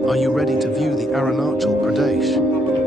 Are you ready to view the Arunachal Pradesh?